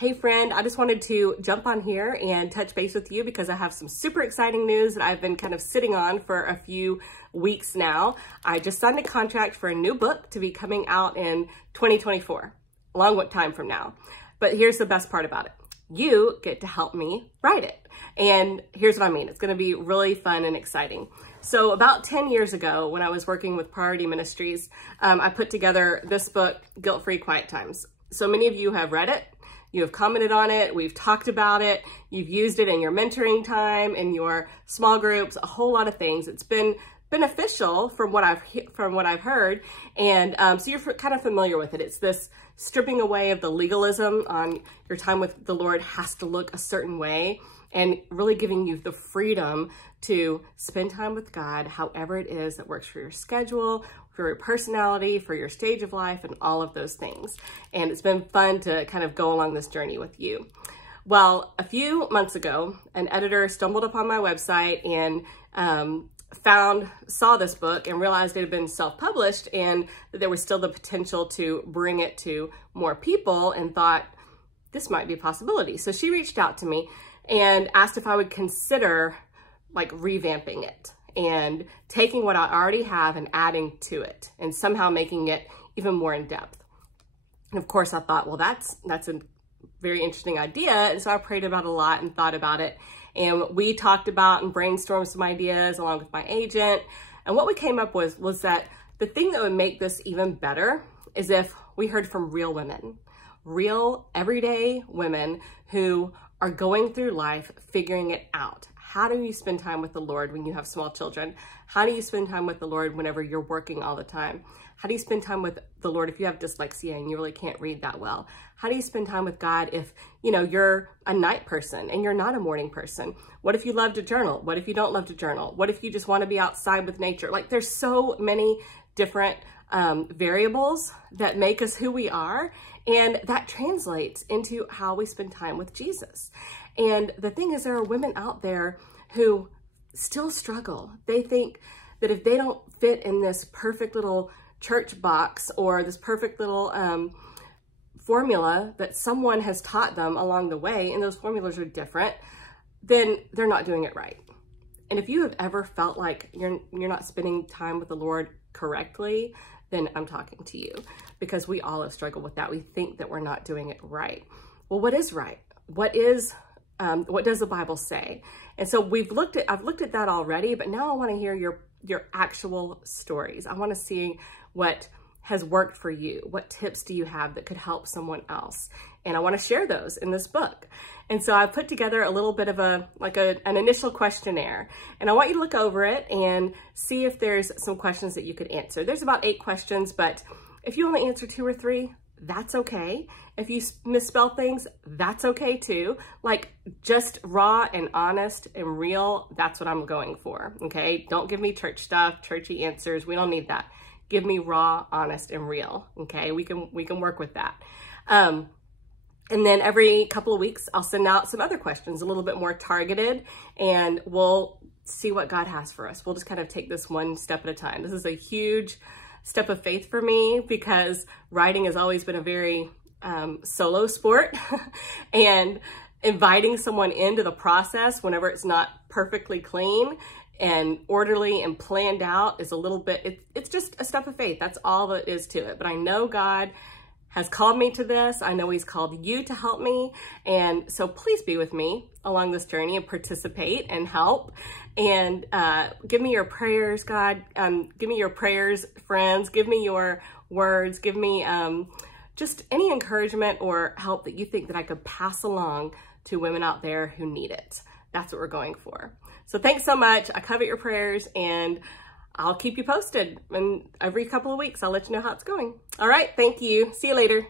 Hey friend, I just wanted to jump on here and touch base with you because I have some super exciting news that I've been kind of sitting on for a few weeks now. I just signed a contract for a new book to be coming out in 2024, a long time from now. But here's the best part about it. You get to help me write it. And here's what I mean. It's going to be really fun and exciting. So about 10 years ago, when I was working with Priority Ministries, I put together this book, Guilt-Free Quiet Times. So many of you have read it. You have commented on it. We've talked about it. You've used it in your mentoring time, in your small groups, a whole lot of things. It's been beneficial from what I've heard. And so you're kind of familiar with it. It's this stripping away of the legalism on your time with the Lord has to look a certain way, and really giving you the freedom to spend time with God, however it is that works for your schedule, for your personality, for your stage of life, and all of those things. And it's been fun to kind of go along this journey with you. Well, a few months ago, an editor stumbled upon my website and saw this book and realized it had been self-published and that there was still the potential to bring it to more people, and thought this might be a possibility. So she reached out to me and asked if I would consider like revamping it and taking what I already have and adding to it and somehow making it even more in depth. And of course I thought, well, that's a very interesting idea. And so I prayed about it a lot and thought about it. And we talked about and brainstormed some ideas along with my agent. And what we came up with was that the thing that would make this even better is if we heard from real women, real everyday women who are going through life figuring it out. How do you spend time with the Lord when you have small children? How do you spend time with the Lord whenever you're working all the time? How do you spend time with the Lord if you have dyslexia and you really can't read that well? How do you spend time with God if, you know, you're a night person and you're not a morning person? What if you love to journal? What if you don't love to journal? What if you just want to be outside with nature? Like, there's so many different variables that make us who we are, and that translates into how we spend time with Jesus. And the thing is, there are women out there who still struggle. They think that if they don't fit in this perfect little church box or this perfect little formula that someone has taught them along the way, and those formulas are different, then they're not doing it right. And if you have ever felt like you're not spending time with the Lord correctly, then I'm talking to you, because we all have struggled with that. We think that we're not doing it right. Well, what is right? What does the Bible say? And so I've looked at that already, but now I want to hear your actual stories. I want to see what has worked for you. What tips do you have that could help someone else? And I want to share those in this book. And so I put together a little bit of an initial questionnaire, and I want you to look over it and see if there's some questions that you could answer. There's about 8 questions, but if you only answer 2 or 3, that's okay. If you misspell things, that's okay too. Like, just raw and honest and real, that's what I'm going for, okay? Don't give me church stuff, churchy answers. We don't need that. Give me raw, honest, and real, okay? We can work with that. And then every couple of weeks, I'll send out some other questions, a little bit more targeted, and we'll see what God has for us. We'll just kind of take this one step at a time. This is a huge step of faith for me, because writing has always been a very solo sport, and inviting someone into the process whenever it's not perfectly clean and orderly and planned out is a little bit, it's just a step of faith. That's all that is to it. But I know God has called me to this. I know He's called you to help me. And so please be with me along this journey and participate and help. And give me your prayers, God. Give me your prayers, friends. Give me your words. Give me just any encouragement or help that you think that I could pass along to women out there who need it. That's what we're going for. So thanks so much. I covet your prayers, and I'll keep you posted. And every couple of weeks, I'll let you know how it's going. All right. Thank you. See you later.